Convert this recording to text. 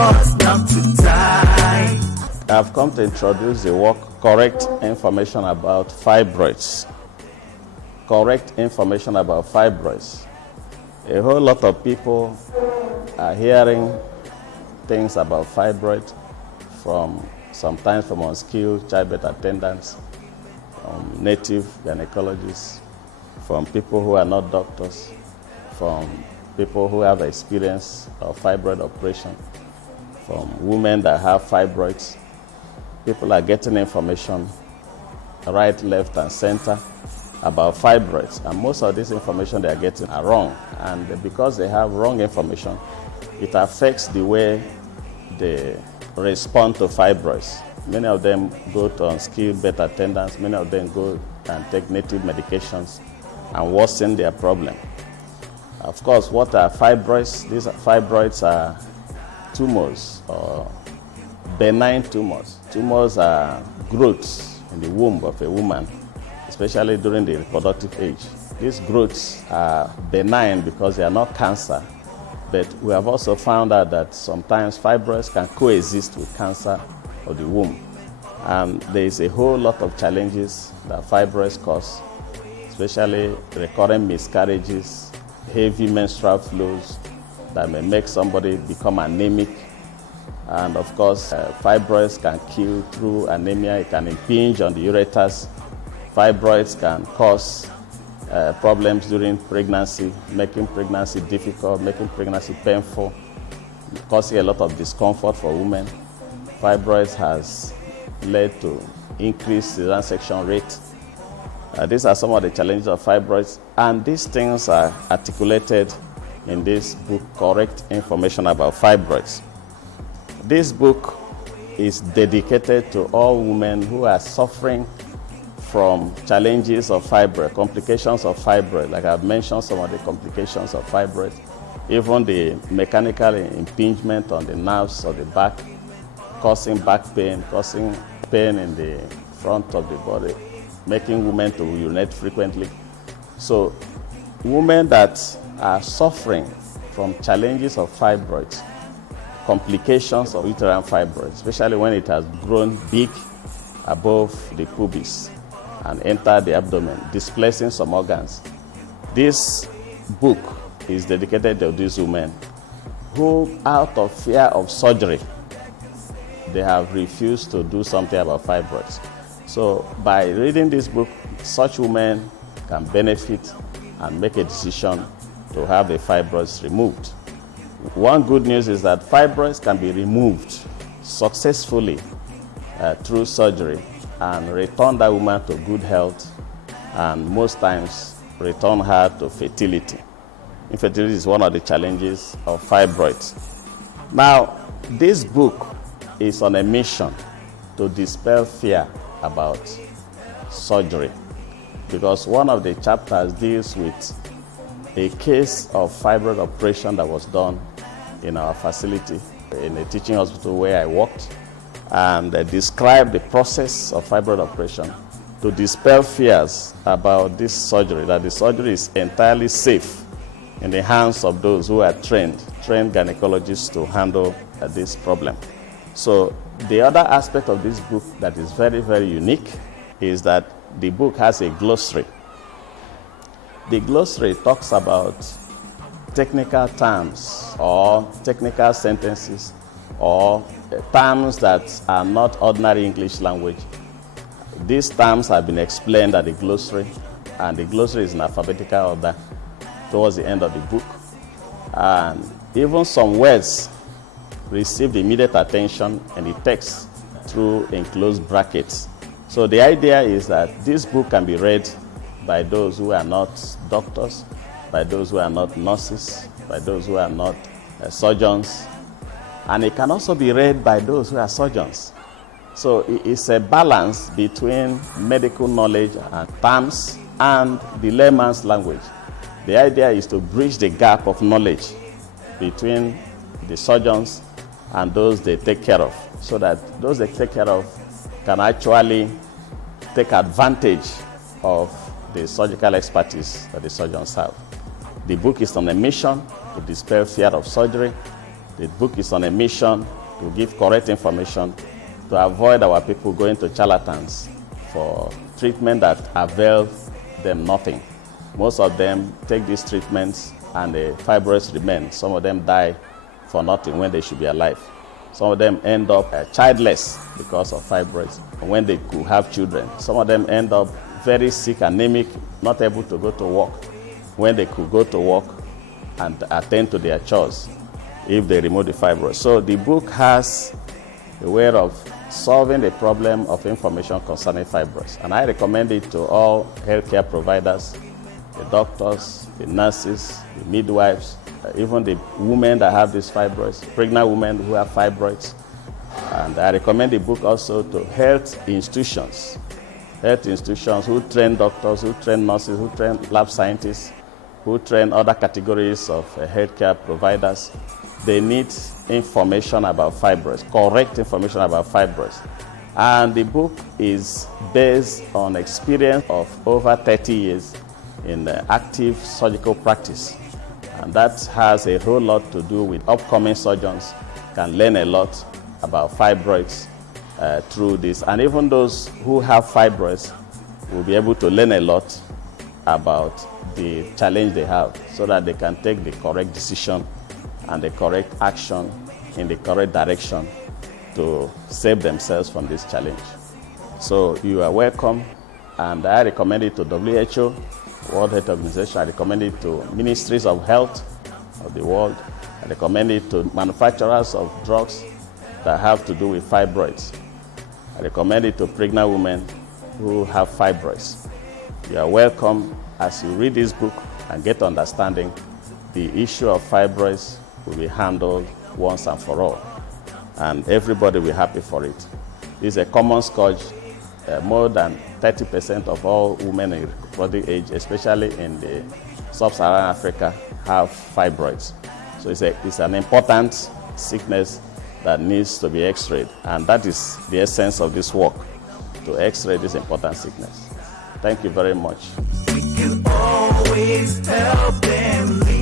what's not to die. I've come to introduce the work Correct Information About Fibroids. Correct information about fibroids. A whole lot of people are hearing things about fibroids sometimes from unskilled childbirth attendants, from native gynecologists, from people who are not doctors, from people who have experience of fibroid operation, from women that have fibroids. People are getting information right, left, and center about fibroids, and most of this information they are getting are wrong. And because they have wrong information, it affects the way they respond to fibroids. Many of them go to unskilled birth attendants, many of them go and take native medications and worsen their problem. Of course, what are fibroids? These fibroids are tumors or benign tumors. Tumors are growths in the womb of a woman, especially during the reproductive age. These growths are benign because they are not cancer, but we have also found out that sometimes fibroids can coexist with cancer of the womb. And there is a whole lot of challenges that fibroids cause, especially recurrent miscarriages, heavy menstrual flows that may make somebody become anemic. And of course, fibroids can kill through anemia. It can impinge on the ureters. Fibroids can cause problems during pregnancy, making pregnancy difficult, making pregnancy painful, causing a lot of discomfort for women. Fibroids has led to increased cesarean section rate. These are some of the challenges of fibroids, and these things are articulated in this book, Correct Information About Fibroids. This book is dedicated to all women who are suffering from challenges of fibroid, complications of fibroid. Like I've mentioned some of the complications of fibroid, even the mechanical impingement on the nerves of the back, causing back pain, causing pain in the front of the body, making women to urinate frequently. So women that are suffering from challenges of fibroids, complications of uterine fibroids, especially when it has grown big above the pubis and entered the abdomen, displacing some organs. This book is dedicated to these women who, out of fear of surgery, they have refused to do something about fibroids. So by reading this book, such women can benefit and make a decision to have the fibroids removed. One good news is that fibroids can be removed successfully through surgery and return that woman to good health, and most times return her to fertility. Infertility is one of the challenges of fibroids. Now, this book is on a mission to dispel fear about surgery, because one of the chapters deals with a case of fibroid operation that was done in our facility, in a teaching hospital where I worked, and describe the process of fibroid operation to dispel fears about this surgery, that the surgery is entirely safe in the hands of those who are trained gynecologists to handle this problem. So the other aspect of this book that is very, very unique is that the book has a glossary. The glossary talks about technical terms or technical sentences or terms that are not ordinary English language. These terms have been explained at the glossary, and the glossary is in alphabetical order towards the end of the book. And even some words received immediate attention in the text through enclosed brackets. So the idea is that this book can be read by those who are not doctors, by those who are not nurses, by those who are not surgeons, and it can also be read by those who are surgeons. So it's a balance between medical knowledge and terms and the layman's language. The idea is to bridge the gap of knowledge between the surgeons and those they take care of, so that those they take care of can actually take advantage of the surgical expertise that the surgeons have. The book is on a mission to dispel fear of surgery. The book is on a mission to give correct information to avoid our people going to charlatans for treatment that avail them nothing. Most of them take these treatments and the fibroids remain. Some of them die for nothing when they should be alive. Some of them end up childless because of fibroids when they could have children. Some of them end up very sick, anemic, not able to go to work when they could go to work and attend to their chores if they remove the fibroids. So the book has a way of solving the problem of information concerning fibroids. And I recommend it to all healthcare providers, the doctors, the nurses, the midwives, even the women that have these fibroids, pregnant women who have fibroids. And I recommend the book also to health institutions who train doctors, who train nurses, who train lab scientists, who train other categories of healthcare providers. They need information about fibroids, correct information about fibroids. And the book is based on experience of over 30 years in active surgical practice. And that has a whole lot to do with upcoming surgeons can learn a lot about fibroids through this. And even those who have fibroids will be able to learn a lot about the challenge they have so that they can take the correct decision and the correct action in the correct direction to save themselves from this challenge. So you are welcome, and I recommend it to WHO, World Health Organization. I recommend it to ministries of health of the world. I recommend it to manufacturers of drugs that have to do with fibroids. I recommend it to pregnant women who have fibroids. You are welcome as you read this book and get understanding. The issue of fibroids will be handled once and for all, and everybody will be happy for it. This is a common scourge. More than 30% of all women in reproductive age, especially in the sub-Saharan Africa, have fibroids. So it's an important sickness that needs to be x-rayed, and that is the essence of this work, to x-ray this important sickness. Thank you very much. We can always help them leave.